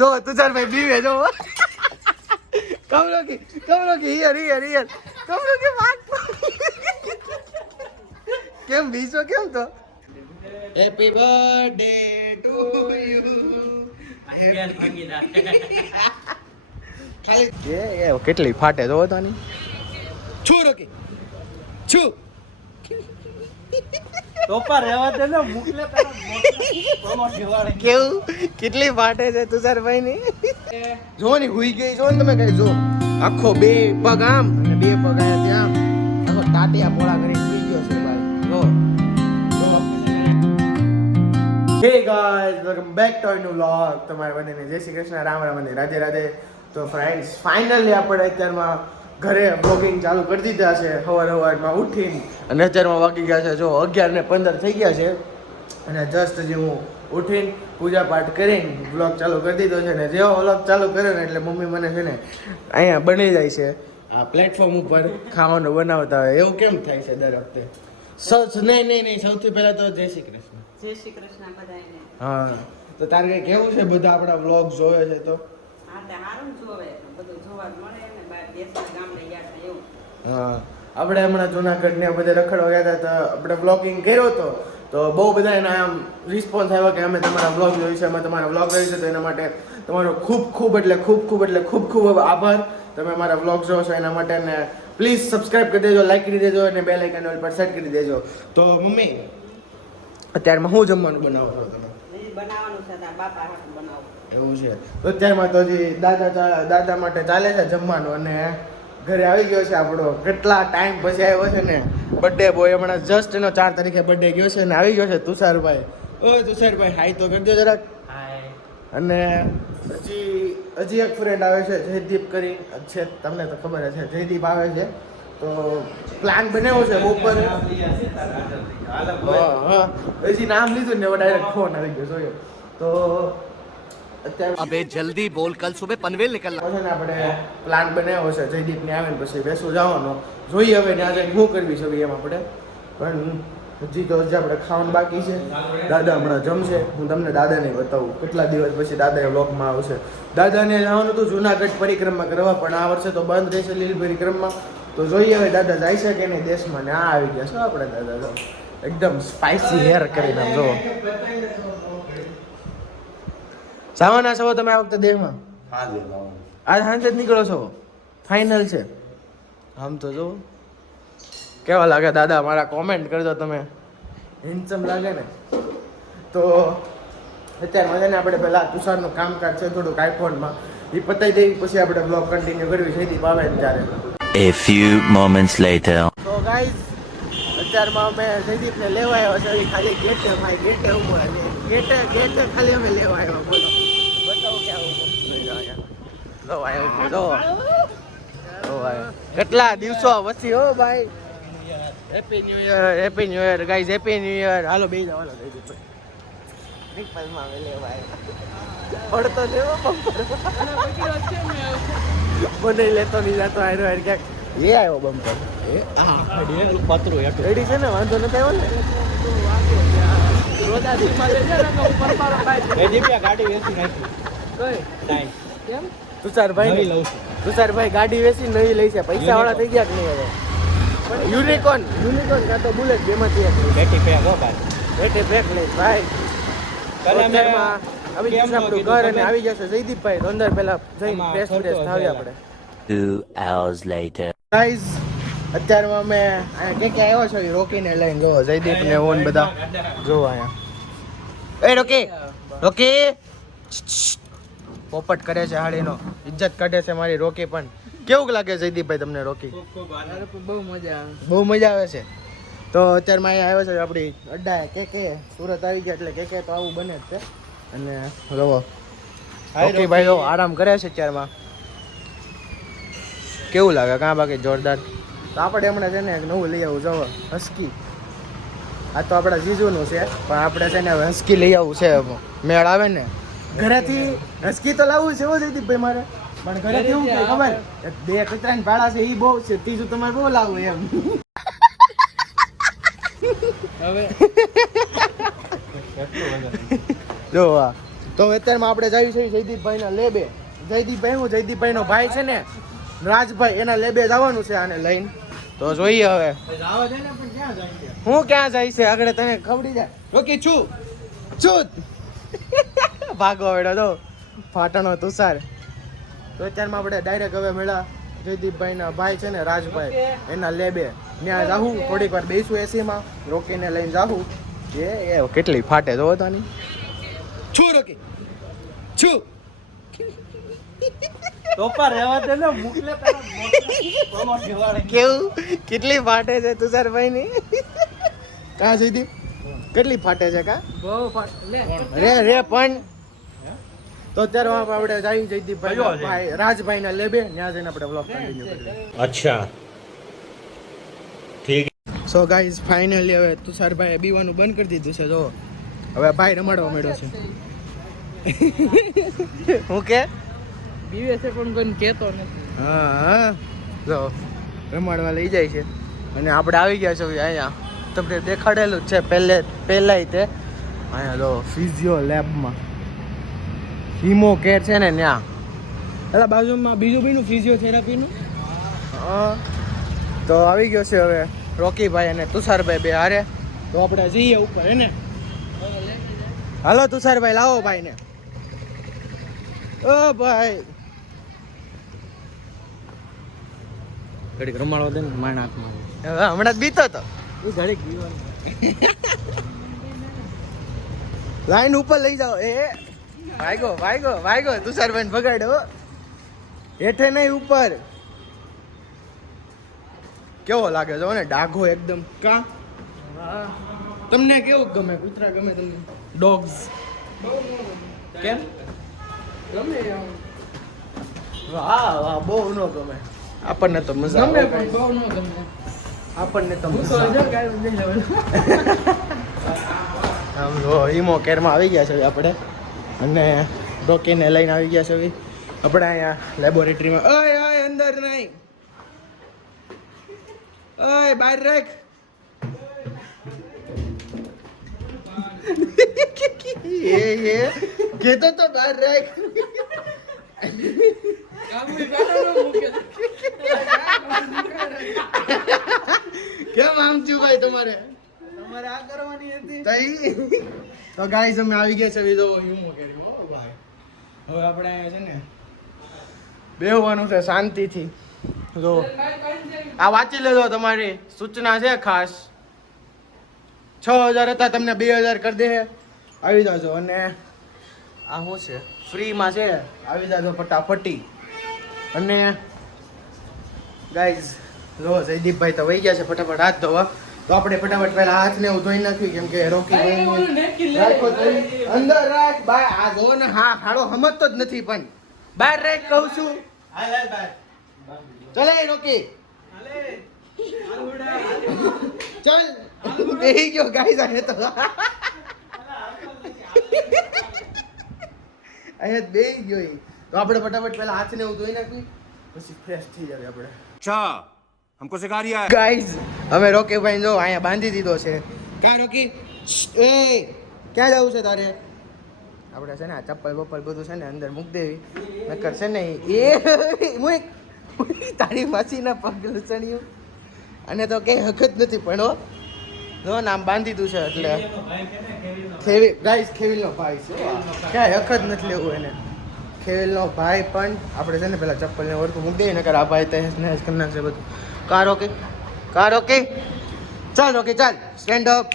જો તુષાર ભાઈ બીવે જો કમરો કી હિયર કમરો કે વાત કેમ બીજો કેમ તો હેપી બર્થડે ટુ યુ ખાલી એ કેટલી ફાટે જો તાની છું રોકી છું ટોપા રહેવા દે ને મુકલે તારા કેવું કેટલી ફાટે છે તુષારભાઈ ની જો ની હુઈ ગઈ છો ને તમે કઈ જો આખો બે પગ આમ અને બે પગ આયા ત્યાં આખો ટાટિયા પોળા કરી સુઈ ગયો છે ભાઈ જો હે guys welcome back to new vlog તમારા બધાને જય શ્રી કૃષ્ણ રામ રામ અને રાધે રાધે તો ફ્રેન્ડ્સ ફાઇનલી આપણે અત્યારમાં ઘરે બ્લોગિંગ ચાલુ કરી દીધા છે સવારમાં ઉઠીને અને અત્યારમાં વાગી ગયા છે જો 11:15 થઈ ગયા છે અને જસ્ટ હજી હું ઉઠીને પૂજા પાઠ કરીને બ્લોગ ચાલુ કરી દીધો છે ને જેવો વ્લોગ ચાલુ કર્યો ને એટલે મમ્મી મને છે ને અહીંયા બની જાય છે આ પ્લેટફોર્મ ઉપર ખાવાનું બનાવતા હોય એવું કેમ થાય છે દર વખતે નહીં સૌથી પહેલા તો જય શ્રી કૃષ્ણ બધાને. હા તો તારે કઈ કેવું છે બધા આપણા વ્લોગ જોવે છે તો હા તે હારું જોવે બધું જોવા મળે ને બાર દેશના ગામડે યાદ થાય એવું. હા આપણે હમણાં જુનાગઢ ને બધે રખડવા ગયા હતા તો આપણે બ્લોગિંગ કર્યો હતો તો બહુ બધા એના આમ રિસ્પોન્સ આવ્યો કે અમે તમારા બ્લોગ જોયું છે અમે તમારા બ્લોગ જોયું છે તો એના માટે તમારો ખૂબ આભાર તમે અમારા બ્લોગ જોવો છો એના માટે ને પ્લીઝ સબસ્ક્રાઇબ કરી દેજો લાઈક કરી દેજો અને બેલ આઇકન ઓલ પર સેટ કરી દેજો તો મમ્મી અત્યારમાં શું જમવાનું બનાવો છો તમે હજી બનાવવાનું છે તારા બાપા હાથ બનાવું. એવું છે તો અત્યારમાં તો હજી દાદા માટે ચાલે છે જમવાનું અને ઘરે આવી ગયો છે આપણો કેટલા ટાઈમ પછી આવ્યો છે ને બર્થડે બોય હમણાં જસ્ટ એનો 4 તારીખે બર્થડે ગયો છે ને આવી ગયો છે તુષારભાઈ તુષારભાઈ હાઈ તો કરી દો જરાક હાય અને હજી એક ફ્રેન્ડ આવે છે જયદીપ કરી છે તમને તો ખબર છે જયદીપ આવે છે તો પ્લાન બનાવ્યો છે બપોરે હા હજી નામ લીધું ને ડાયરેક્ટ ફોન આવી ગયો જોયો તો અત્યારે अबे जल्दी बोल कल सुबह पनवेल निकलना છે ને આપણે પ્લાન બનાવ્યો છે જયદીપ ને આવે ને પછી બેસું જવાનો જોઈએ હવે ત્યાં જઈને શું કરવી છે એમ આપણે પણ હજી તો હજી આપણે ખાવાનું બાકી છે દાદા હમણાં જમશે હું તમને દાદાને બતાવું કેટલા દિવસ પછી દાદા એ વ્લોગમાં આવશે દાદાને જવાનું હતું જુનાગઢ પરિક્રમા કરવા પણ આ વર્ષે તો બંધ રહેશે લીલ પરિક્રમા તો જોઈએ હવે દાદા જાય છે કે નહીં દેશમાં ને આ આવી ગયા છે આપણે દાદા તો એકદમ સ્પાઇસી હેર કરીને આમ જુઓ જવાના છો તમે આ વખતે દેશમાં આજ સાંજે જ નીકળો છો ફાઇનલ છે આમ તો જો કેવા લાગે દાદા મારા કોમેન્ટ કરજો તમે હેન્ડસમ લાગે ને તો અત્યારે મજાને આપણે પહેલાં તુષારનું કામકાજ છે થોડુંક આઈફોનમાં એ પતાવી દઈ પછી આપણે બ્લોગ કન્ટિન્યુ કરવી છે દીપ આવે ને ત્યારે A few moments later. તો ગાઈઝ અત્યારમાં અમે જયદીપને લેવા આવ્યા છે ખાલી ગેટે ઉભા છે ગેટે ખાલી અમે લેવા આવ્યા બોલો બતાવો ક્યાં કેટલા દિવસો વસી હો ભાઈ happy new year guys happy new year હાલો બે જાવ હાલો ટ્રિપલમાં અમે લેવા આવ્યા પડતો લેવો મને લેતો નહીં જતો આયરો આયર ક્યાંક એ આવ્યો બમ્પર એ હા પતરું હેઠું રેડી છે ને વાંધો નથી આવ્યો ને એ દીપિયા ગાડી વેચી નાખી કઈ કેમ તુષારભાઈ લઉં છું તુષારભાઈ ગાડી વેચી નવી લઈ છે પૈસા વાળા થઈ ગયા કે નહીં હવે યુનિકોર્ન કાં તો બુલેટ બેમાંથી એક લઈશ. બેટી પે ગો બાર બેટે બેક લઈશ ભાઈ અત્યારમાં આવી જશે આપણું ઘર અને આવી જશે જયદીપભાઈ તો અંદર પહેલા જઈને ફ્રેશ થાવી આપણે 2 hours later. ગાઈઝ અત્યારમાં અમે અહીંયા કે આવ્યો છો એ રોકીને લઈને જોવો જયદીપ ને ઓન બધા જોવો અહીંયા એ રોકી પોપટ કરે છે હાડીનો ઇજ્જત કાઢે છે મારી રોકી પણ કેવું લાગે જયદીપભાઈ તમને રોકી બહુ મજા આવે છે તો અત્યારમાં અહીંયા આવ્યો છે આપણી અડ્ડા કે સુરત આવી ગયા એટલે કે તો આવું બને જ છે અને રવો રોકી ભાઈ તો આરામ કરે છે અત્યારમાં કેવું લાગે કાં બાકી જોરદાર તો આપણે હમણાં છે ને નવું લઈ આવું જવો હસ્કી આ તો આપણા જીજુનું છે પણ આપણે છે ને હવે હસ્કી લઈ આવવું છે મેળ આવે ને ઘરેથી હસ્કી તો લાવવું છે જયદીપભાઈ મારે પણ ઘરેથી એવું થાય ખબર 2 કતરાની ભાડા છે એ બહુ છે ત્રીજું તમારે બહુ લાવવું એમ હવે જો આ તો અત્યારમાં આપણે જઈએ છીએ જયદીપભાઈના લેબે. જયદીપભાઈનો ભાઈ છે ને રાજભાઈ, એના લેબે જવાનું છે આને લઈને. તો જોઈએ હવે જાવા દે ને, પણ ક્યાં જાય છે? હું ક્યાં જાય છે આગળ તને ખબરી જાય. રોકી છું ભાગો વેડો તો ફાટણો તુષાર. તો અત્યારમાં આપણે ડાયરેક્ટ હવે મળ્યા જયદીપભાઈના ભાઈ છે ને રાજભાઈ, એના લેબે. ત્યાં જાહું, થોડીક વાર બેસું એસીમાં, રોકીને લઈને જાહું. એ કેટલી ફાટે જોવો તો આની. છું રોકી છું. ટોપા રહેવા દે ને, મોકલે તારા મોકલે દિવાળી. કેવું કેટલી ફાટે છે તુષારભાઈની? કાં જયદીપ કેટલી ફાટે છે કા? બહુ લે રે પણ તો અત્યારે આપણે જઈ જયદીપભાઈ ભાઈ રાજભાઈના લેબે, ત્યાં જઈને આપણે બ્લોગ કન્ટિન્યુ કરીએ. અચ્છા ઠીક. સો ગાઈઝ ફાઇનલી હવે તુષારભાઈએ બીવાનું બંધ કરી દીધું છે. જો હવે ભાઈ રમાડવા માંડ્યો છે. હું કે બીવે છે પણ કોઈ કહેતો નથી. હા જો રમાડવા લઈ જાય છે. અને આપણે આવી ગયા છે અહીંયા, તમને દેખાડેલું જ છે પહેલાંય તે. અહીંયા જો ફિઝિયો લેબમાં હિમો કેર છે ને ત્યાં. એટલે બાજુમાં બીજું ફિઝિયોથેરાપીનું. હા તો આવી ગયો છે હવે રોકીભાઈ અને તુષારભાઈ બે હારે. તો આપણે જઈએ ઉપર હે ને. હાલો તુષારભાઈ લાવો ભાઈને. ઓ ભાઈ ઘડીક રમાડવા દે ને મારા હાથમાં. હવે હમણાં જ બીતો તો એ ઘડીક દીવાનું. લાઈન ઉપર લઈ જાઓ. એ વાગ્યો તુષારભાઈ ભગાડ્યો. હેઠે નહીં ઉપર. કેવો લાગે જો ને ડાઘો એકદમ. કા તમને કેવું ગમે? કૂતરા ગમે તમને? ડોગ્સ કેમ ગમે વાહ બહુ ન ગમે આપણને. તો મજા ગમે આવે પણ બહુ ન ગમે. આપણને તો હું તો મજા જો આવે. કાંઈ નહીં લેવાનું. આમ જો હિમો કેરમાં આવી ગયા છે હવે આપણે, અને ડોકીને લઈને આવી ગયા છે હવે આપણે અહીંયા લેબોરેટરીમાં. ઓય અંદર નહીં, ઓય બહાર રાખ. એ કહેતો તો બહાર રાખ. કામડી કાઢો મૂકે. કેમ આમ થયું ભાઈ તમારે? તમારે આ કરવાની હતી. તઈ તો ગાઈસ અમે આવી ગયા છે વિજો હિમો કેરી. ઓ ભાઈ હવે આપણે છે ને બેહવાનું છે શાંતિથી. જો આ વાંચી લેજો, તમારી સૂચના છે ખાસ. 6000 હતા, તમને 2000 કરી દે. આવી જાજો. અને આ શું છે ફ્રીમાં છે, આવી જાજો ફટાફટી. અને ગાઈઝ જો જયદીપભાઈ તો વહી ગયા છે ફટાફટ હાથ ધોવા. તો આપણે ફટાફટ પહેલા હાથને એવું ધોઈ નાખ્યું, કેમ કે રોકી રાખો તો અંદર રાખ. બહાર આ જો ને. હા હાડો સમજતો જ નથી પણ બહાર રાખ કહું છું. ચલે રોકી ચલ. બેહી ગયો ગાઈસ. આ તો અહીંયા બેહી ગયો. તો આપણે ફટાફટ પહેલા હાથને એવું ધોઈ નાખ્યું, પછી ફ્રેશ થઈ જાય આપણે. अच्छा हमको सिखा रिया है ગાઈસ અમે રોકી ભાઈ જો અહીંયા બાંધી દીધો છે. ક્યાં રોકી? એ ક્યાં જવું છે તારે? આપણે છે ને આ ચપ્પલ બપ્પલ બધું છે ને અંદર મૂકી દેવી, નકર છે ને એ મૂક. તારી માસીના પગ લસણ્યું. અને તો કઈ હકત નથી પણ હો. જો ને આમ બાંધી દીધું છે એટલે ખેવી. ગાઈસ ખેવીલનો ભાઈ છે, ક્યાંય હકત નથી લેવું એને. ખેવીલનો ભાઈ પણ આપણે છે ને પેલા ચપ્પલને વરખું મૂકી દઈએ, નકર આ ભાઈ તહેસ નહેસ કરી નાખશે બધું. કાર ઓકે ચાલ રોકી ચાલ. Stand up.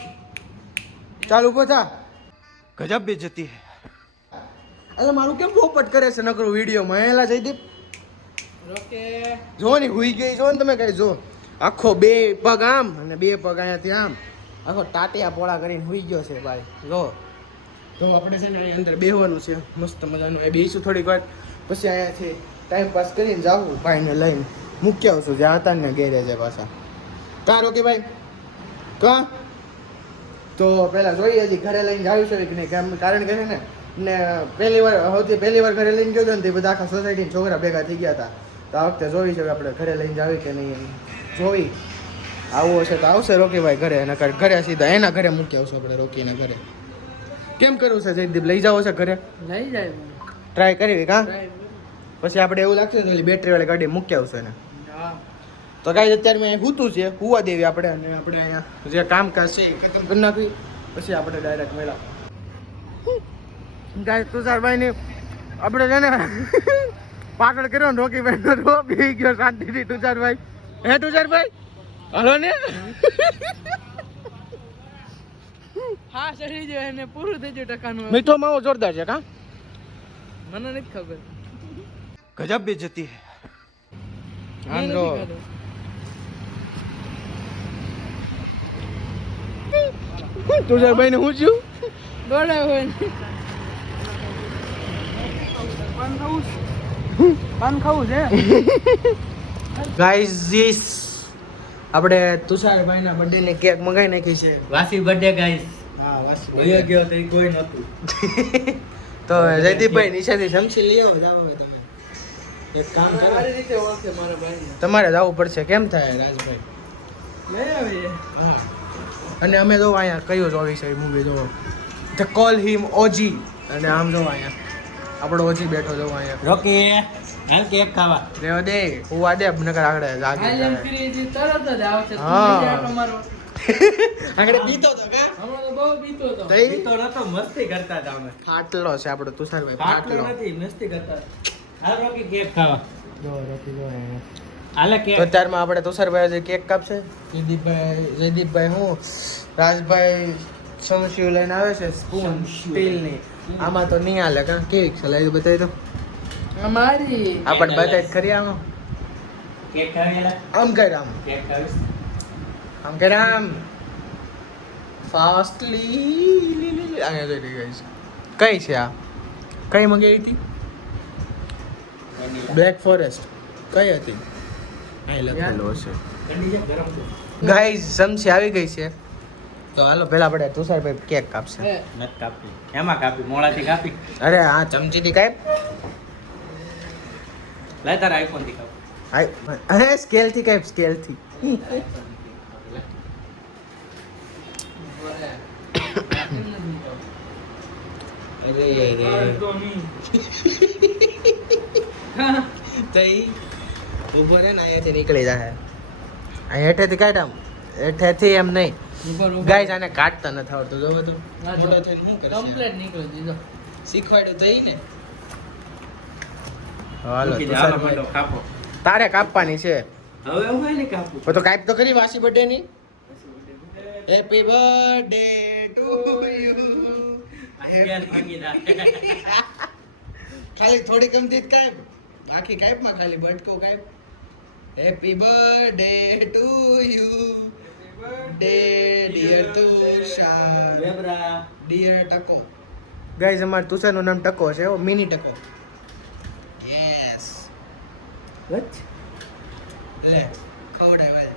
ચાલ ઊભો થા. गजब बेइज्जती है એટલે મારું કેમ પોપટ કરે છે નકરો વિડીયોમાં? એલા જયદીપ રોકે. જો ને હુઈ ગઈ. જો ને તમે કઈ જો આખો 2 પગ આમ અને 2 પગ અહીંયાથી આમ આખો ટાટિયા પોળા કરીને હુઈ ગયો છે ભાઈ. જો તો આપણે છે ને અહીંયા અંદર બેહવાનું છે મસ્ત મજાનું. એ બેસીશું થોડીક વાર, પછી અહીંયાથી ટાઈમ પાસ કરીને જાવું ભાઈને લઈને મૂકી આવશું જ્યાં હતા ને ગેરેજ પાછા. કા રોકી ભાઈ કા? તો પહેલા જોઈએ હજી ઘરે લઈને જાવી છે કે નહીં, કારણ કે છે ને પહેલી વાર ઘરે લઈને ગયો હતો ને તે બધા આખા સોસાયટીના છોકરા ભેગા થઈ ગયા હતા. તો આ વખતે જોઈ છે કે આપણે ઘરે લઈને જાવી કે નહીં. જોઈ આવવું હશે તો આવશે રોકીભાઈ ઘરે, એના ઘરે સીધા એના ઘરે મૂકી આવશું આપણે રોકીને ઘરે. કેમ કરવું છે જયદીપ? લઈ જાવ છે ઘરે? લઈ જાય ટ્રાય કરવી કા? મને. પછી આપણે એવું લાગશે ને ઓલી બેટરી વાળી ગાડી મૂકી આવશે ને. હા. તો ગાઈસ અત્યારે મેં હૂતું છે, હુવા દેવી આપણે, અને આપણે અહીંયા જે કામકાજ છે એ ખતમ કરી નાખવી, પછી આપણે ડાયરેક્ટ મેળા. ગાઈસ તુષારભાઈ ની આપણે છે ને પાકડ કર્યો ને રોકીભાઈ નો રો બી ગયો શાંતિથી તુષારભાઈ. હે તુષારભાઈ હલો ને? હા ચડી જાય એને પૂરું થઈ ગયું ટકાનું. મીઠો માવો જોરદાર છે કા? મને નથી ખબર. गजब बेइज्जती है. આમ જો તુષારભાઈ ને હું છું દોડાય હોય ને. પાન ખાવું છે. ગાઈસ ધીસ આપણે તુષારભાઈ ના બર્થડે ની કેક મંગાઈ નાખી છે. વાસી બર્થડે ગાઈસ. હા વાસી ભૈયા ગયો તો કોઈ નતું. તો જયદીપભાઈ નીચેથી સમસી લઈ આવો. જાવ હવે તમે એક કામ કરો, સારી રીતે ઓળખે મારા ભાઈને. તમારે જવું પડશે. કેમ થાય રાજભાઈ? લઈ આવીએ. હા અને અમે જો અહીંયા કયું જોવી છે મૂવી જો ધ કોલ હિમ ઓજી, અને આમ જો અહીંયા આપણો ઓજી બેઠો જો અહીંયા. રોકી હાલ કેક ખાવા. રેવા દે હુવા દે નકર આગળ જાગી હાલ એમ જાય. કરી દી તરત જ આવશે. તું હા. લઈ જા તમારો. આગળ પીતો તો કે હમણાં તો બહુ પીતો હતો. તઈ? પીતો નતો, મસ્તી કરતા હતા અમે. ફાટલો છે આપણો તુષારભાઈ, ફાટલો ફાટલો. નથી, મસ્તી કરતા. હાલ રોકી કેક ખાવા. જો રોકી જો અહીંયા. હાલે કેક. તો અત્યારમાં આપણે તુષારભાઈ જે કેક કાપશે. જયદીપભાઈ હું રાજભાઈ સમસ્યું લઈને આવે છે સ્પૂન સ્ટીલની. આમાં તો નહીં હાલે કા? કેવી છે લાવી બતાવી તો. અમારી આપણે બતાવી જ ખરી આમાં. કેક ખાવી. આમ કર આમ કેક ખાવીશ. આમ કર આમ ફાસ્ટલી. અહીંયા જોઈ રહી છે. કઈ છે આ? કઈ મંગાવી હતી? Black forest. કઈ હતી? અહીં લખેલું હશે. ઠંડી છે, ગરમ છે. ગાઈઝ સમસી આવી ગઈ છે. તો હાલો પેલા આપણે તુષારભાઈ કેક કાપશે. નત કાપી. એમાં કાપી, મોળાથી કાપી. અરે આ ચમચીથી કાપ. લાય તારા આઈફોન થી કાપ. અરે સ્કેલથી કાપ, સ્કેલથી. તઈ ઉભો રે ને અહીંયાથી નીકળી જાય. અહીં હેઠેથી કાઢ આમ. હેઠેથી એમ નહીં. ગાઈઝ આને કાઢતા નથી આવડતું. જોવો તો મોટો થઈને શું કરશે? કમ્પ્લીટ નીકળી દીધો. શીખવાડ્યું તઈ ને. હાલો મૂકી દે, હાલો તુષારભાઈ. મંડો, કાપો. તારે કાપવાની છે. હવે હું નહીં કાપું. તો કાપ તો ખરી વાસી બર્થડે ની. Happy birthday to you. બેન ભાગી જા. ખાલી થોડી કમતી જ કાપ. આખી કાપ માં ખાલી બટકો કાપ. Happy birthday to you. ડે ડિયર તુષાર. બેબરા. ડિયર ટકો. ગાઈઝ અમાર તુષારનું નામ ટકો છે, ઓ મિની ટકો. યસ. વચ. લે ખવડાય વાલ.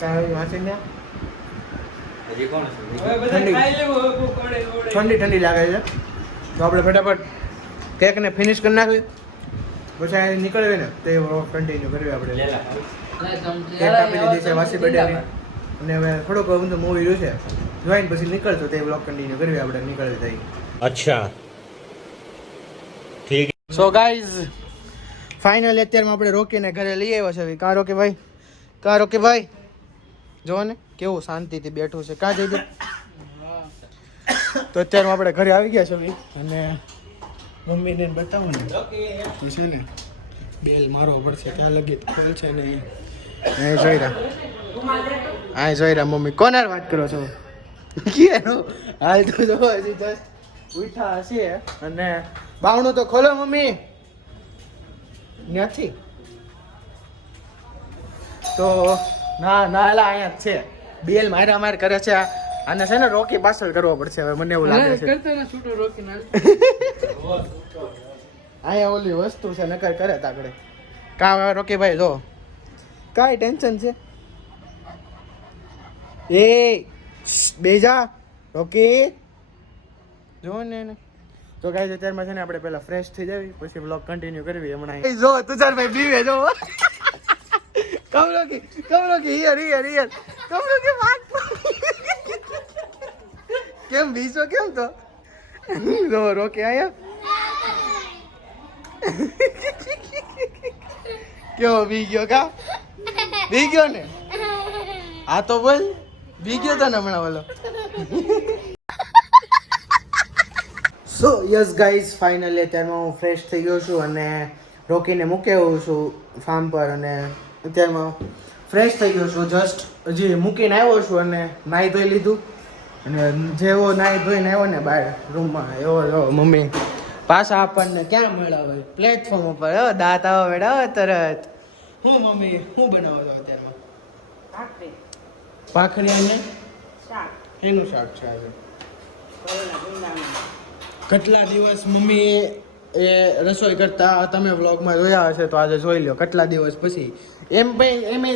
તારે વાંચી ને હજી કોણ છે? હવે બધા ખાઈ લેવું, હવે કોક ઓળે ઓળે. ઠંડી ઠંડી લાગે છે. તો આપણે ફટાફટ કેકને ફિનિશ કરી નાખવી, પછી અહીં નીકળવી ને તે કન્ટિન્યુ કરવી આપણે. લેલા. કેક કાપી દીધી છે વાસી બર્થડેની, અને હવે થોડોક બધું મૂવી રહ્યું છે જોઈને પછી નીકળતો તે બ્લોગ કન્ટિન્યુ કરવી આપણે નીકળવી થઈ. अच्छा ठीक સો ગાઈઝ ફાઇનલી અત્યારમાં આપણે રોકીને ઘરે લઈ આવ્યા છે. કાં રોકે ભાઈ? કાં રોકે ભાઈ? જો ને કેવું શાંતિથી બેઠું છે. કાં જઈ દે. તો અત્યારમાં આપણે ઘરે આવી ગયા છે અને મમ્મીને બતાવું ને તો છે ને બેલ મારવો પડશે. ક્યાં લગી ખોલ છે ને અહીં જોઈ રહ્યા. અહીં જોઈ રહ્યા મમ્મી. કોનાર વાત કરો છો? કેનો હાલ તો જો હજી જસ્ટ ઉઠા હશે અને બાવણું તો ખોલો મમ્મી. નથી તો ના ના એલા અહીંયા જ છે. બેલ મારા માર કરે છે. આને છે ને રોકી પાછળ કરવો પડશે હવે મને એવું લાગે છે. કરતો ને છૂટો રોકી ના. અહીંયા ઓલી વસ્તુ છે નકર કરે તાકડે. કા રોકી ભાઈ જો કાંઈ ટેન્શન છે? એ બેજા રોકી જો ને એને. તો ગાઈસ અત્યારમાં છે ને આપણે પહેલા ફ્રેશ થઈ જાવી પછી વ્લોગ કન્ટિન્યુ કરવી. હમણાં જો તુષારભાઈ બીવે જો. કમ રોકી હિયર હિયર હિયર. કમ રોકી વાત. કેમ બીજો કેમ તો રોકે આયા કેવો બી ગયો કા બી ગયો ને આ તો બોલ બી ગયો તો ને હમણાં બોલો સો યસ ગાઈઝ ફાઇનલી અત્યારમાં હું ફ્રેશ થઈ ગયો છું અને રોકીને મૂકી આવ્યો છું ફાર્મ પર અને અત્યારમાં ફ્રેશ થઈ ગયો છું જસ્ટ હજી મૂકીને આવ્યો છું અને નાહી ધોઈ લીધું અને જેવો નાહી ધોઈને આવ્યો ને બહાર રૂમમાં એવો જો મમ્મી પાછા આપણને ક્યાં મળ્યા હોય પ્લેટફોર્મ ઉપર દાંત આવો બેડા તરત હું મમ્મી શું બનાવો છો અત્યારમાં ભાખરી ભાખરી અને શાક એનું શાક છે આજે ભરેલા ભીંડાનું કેટલા દિવસ મમ્મી એ રસોઈ કરતા તમે વ્લોગમાં જોયા હશે તો આજે જોઈ લો કેટલા દિવસ પછી એમ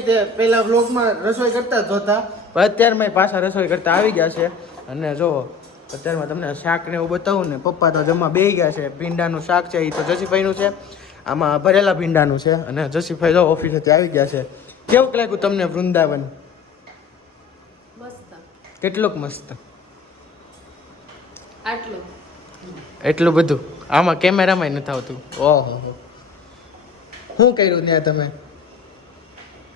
તે પહેલા વ્લોગમાં રસોઈ કરતા જ જોતા પણ અત્યારમાં પાછા રસોઈ કરતા આવી ગયા છે અને જો અત્યારમાં તમને શાક ને એવું બતાવું ને પપ્પા તો જમવા બેસી ગયા છે ભીંડાનું શાક છે એ તો જસીભાઈનું છે આમાં ભરેલા ભીંડાનું છે અને જસીભાઈ જો ઓફિસેથી આવી ગયા છે કેવું લાગ્યું તમને વૃંદાવન મસ્ત કેટલુંક મસ્ત આટલું એટલું બધું આમાં કેમેરામાં નથી આવતું ઓહો શું કર્યું ત્યાં તમે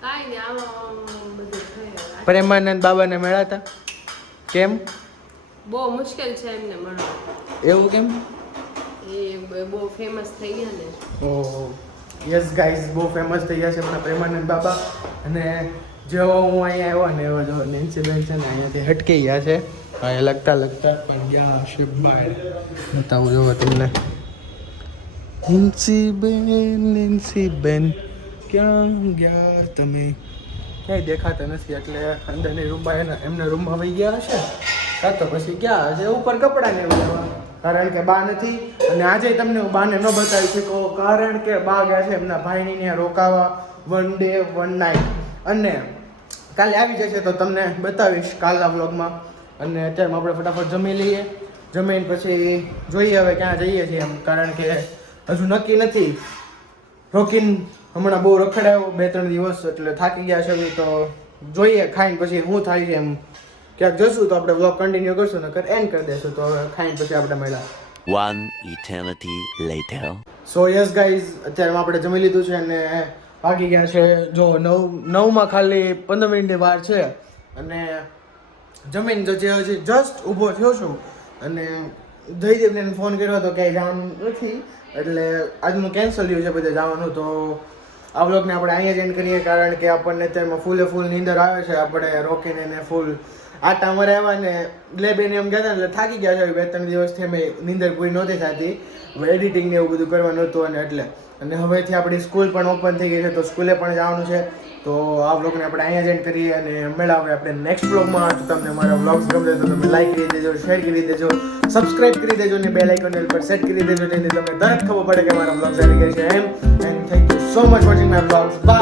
કાંઈ નહીં આમાં બધું થઈ રહ્યું પ્રેમાનંદ બાબાને મળ્યા હતા કેમ બહુ મુશ્કેલ છે એમને મળવા એવું કેમ એ બહુ ફેમસ થઈ ગયા ને ઓહો યસ ગાઈઝ બહુ ફેમસ થઈ ગયા છે હમણાં પ્રેમાનંદ બાબા અને જેવો હું અહીંયા આવ્યો ને એવો જો નેન્સીબેન છે ને અહીંયાથી હટકી ગયા છે હા લગતા પણ ગયા હશે બહાર બતાવું જોવો તમને નેન્સીબેન ક્યાં ગયા તમે ક્યાંય દેખાતા નથી એટલે અંદરની રૂમમાં એમના રૂમમાં વહી ગયા હશે કાં તો પછી ક્યાં હશે ઉપર કપડાને એવું લેવા કારણ કે બા નથી અને આજે તમને હું બાને ન બતાવી શકો કારણ કે બા ગયા છે એમના ભાઈની ત્યાં રોકાવા 1 day 1 night અને કાલે આવી જશે તો તમને બતાવીશ કાલના વ્લોગમાં અને અત્યારમાં આપણે ફટાફટ જમી લઈએ જમીને પછી જોઈએ હવે ક્યાં જઈએ છીએ એમ કારણ કે હજુ નક્કી નથી રોકીને હમણાં બહુ રખડાયો 2-3 દિવસ એટલે થાકી ગયા છે તો જોઈએ ખાઈને પછી શું થાય છે એમ ક્યાંક જશું તો આપણે વ્લોગ કન્ટિન્યુ કરશું નકર એન્ડ કરી દેશું તો હવે ખાઈને પછી આપણે મળ્યા One eternity later. સો યસ ગાઈઝ અત્યારમાં આપણે જમી લીધું છે અને વાગી ગયા છે જો 9 ખાલી 15 મિનિટની વાર છે અને જમીન જે હજી જસ્ટ ઊભો થયો છું અને જયદેવને ફોન કર્યો હતો ક્યાંય જવાનું નથી એટલે આજનું કેન્સલ થયું છે બધે જવાનું તો આ વ્લોગને આપણે અહીંયા જ એન્ડ કરીએ કારણ કે આપણને અત્યારમાં ફૂલ નીંદર આવે છે આપણે રોકીને એને ફૂલ આટા મરાવ્યા ને લેબેને એમ ગયા હતા એટલે થાકી ગયા છે 2-3 દિવસથી અમે નીંદર પૂરી નહોતી થતી હવે એડિટિંગ ને એવું બધું કરવાનું હતું અને એટલે અને હવેથી આપણી સ્કૂલ પણ ઓપન થઈ ગઈ છે તો સ્કૂલે પણ જવાનું છે તો આ વ્લોગને આપણે અહીંયા જ એન્ડ કરીએ અને મેળાવે આપણે નેક્સ્ટ વ્લોગમાં તો તમને મારા વ્લોગ્સ ગમે તો તમે લાઈક કરી દેજો શેર કરી દેજો સબસ્ક્રાઇબ કરી દેજો અને બેલ આઇકન પર સેટ કરી દેજો જેથી તમને તરત ખબર પડે કે મારા વ્લોગ્સ આવી ગયા છે એમ and thank you so much watching my vlogs by